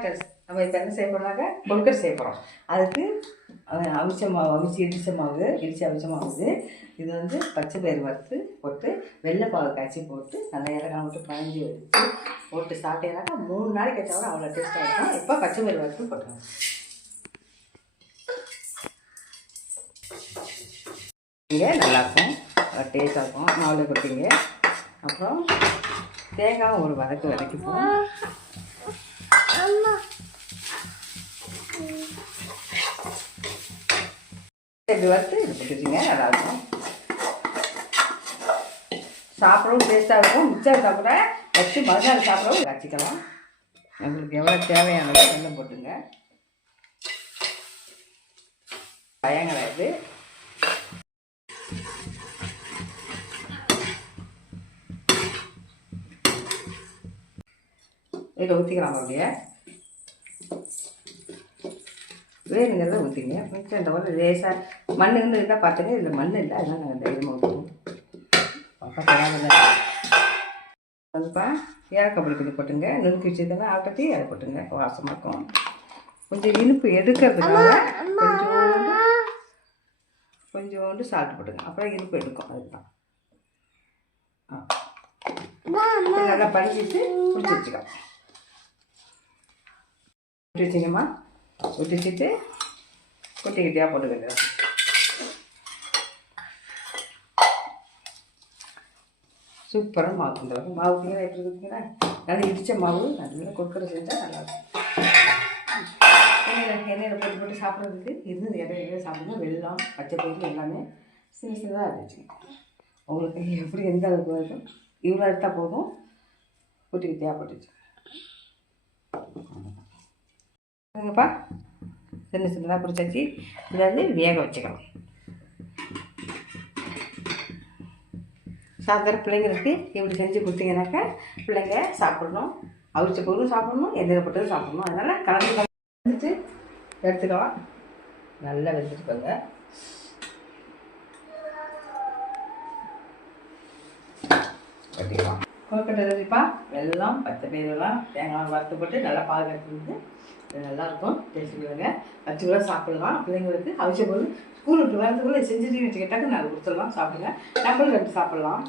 Doctors நம்ம இப்போ என்ன செய்ய போகிறோம்னாக்கா கொழுக்கட்டை செய்ய போகிறோம். அதுக்கு அவிச்ச மாவு இடிச்ச மாவு அவிச்ச மாவு இது வந்து பச்சை பயிறு வறுத்து போட்டு வெள்ளைப்பாவு காய்ச்சி போட்டு நல்லா இறக்காம விட்டு பழஞ்சி வச்சு போட்டு சாப்பிட்டீங்கன்னாக்கா 3 நாளைக்கு வச்சாலும் அவ்வளோ டேஸ்ட்டாக இருக்கும். இப்போ பச்சை பயிறு வறுத்து போட்டுருவோம். இங்கே நல்லாயிருக்கும், டேஸ்ட்டாக இருக்கும். மாவில் கொடுத்தீங்க. அப்புறம் தேங்காய் ஒரு வதக்கிப்போம். இது வறுத்து இது போட்டுச்சிங்க, நல்லாயிருக்கும். சாப்பிடவும் டேஸ்ட்டாக இருக்கும். மிச்சம் இருந்தால் கூட வச்சு மறுநாள் சாப்பிடவும் காய்ச்சிக்கலாம். உங்களுக்கு எவ்வளோ தேவையானதோ வெள்ளம் போட்டுங்க. பயம் கிடையாது. இதில் ஊற்றிக்கலாம். அப்படியே வேணுங்கிறத ஊற்றிங்க. மிச்சம் இந்த மாதிரி லேசாக மண் இருந்தால் பார்த்துங்க. இதில் மண் இல்லை, அதெல்லாம் நாங்கள் தைரியமாக ஊற்றுவோம். அதுப்பா ஏலக்காய் பொடி கொஞ்சம் போட்டுங்க. நுணுக்கி வச்சுருந்தா ஆட்டத்தி அதை போட்டுங்க, வாசமாக இருக்கும். கொஞ்சம் இனிப்பு எடுக்கிறதுக்காக கொஞ்சோண்டு சால்ட் போட்டுங்க. அப்புறம் இனிப்பு எடுக்கும். அதுதான் நல்லா படிச்சுட்டு பிடிச்சி வச்சுக்கலாம். விட்டு வச்சிங்கம்மா. விட்டு வச்சுட்டு குட்டி குட்டியாக போட்டுக்கிட்டு சூப்பராக மாவு பண்ணுறாங்க. மாவு பார்த்தீங்கன்னா எப்படி இருக்குதுங்கன்னா நல்லா இடித்த மாவு நல்லா கொழுக்கட்டை செஞ்சால் நல்லாயிருக்கும். எண்ணெயில் போட்டு சாப்பிட்றதுக்கு இருந்து இடையில சாப்பிடணும். வெல்லம் பச்சை பயிறு எல்லாமே சின்னதாக இருந்துச்சு. உங்களுக்கு எப்படி எந்த அளவுக்கு இருக்கும் இவ்வளோ எடுத்தால் போதும். குட்டி குட்டியாக போட்டுச்சு. சரிங்கப்பா, சின்னதாக பிடிச்சாச்சு. இதை வந்து வேக வச்சுக்கலாம். சாயந்தரம் பிள்ளைங்களுக்கு இப்படி செஞ்சு கொடுத்தீங்கன்னாக்கா பிள்ளைங்க சாப்பிடணும். அவிச்ச பொருளும் சாப்பிடணும், எண்ணெயில் போட்டதும் சாப்பிடணும். அதனால் கலந்துட்டு எடுத்துக்கலாம். நல்லா வெந்துட்டுக்கோங்க. கட்டிக்கலாம். கொழுக்கட்டை ரெடிப்பா. வெல்லம் பச்சை பயிரெல்லாம் தேங்காய் வறுத்து போட்டு நல்லா பாதுகாத்து வந்து இது நல்லாயிருக்கும். டேஸ்ட் பண்ணுங்க. வச்சு கூட சாப்பிடலாம். பிள்ளைங்களுக்கு அவிச்ச பொருள் ஸ்கூலுக்கு வரதுக்குள்ளே செஞ்சுட்டு வச்சுக்கிட்டாக்க நான் கொடுத்துடலாம். சாப்பிடுங்க. நம்மளும் எடுத்து சாப்பிட்லாம்.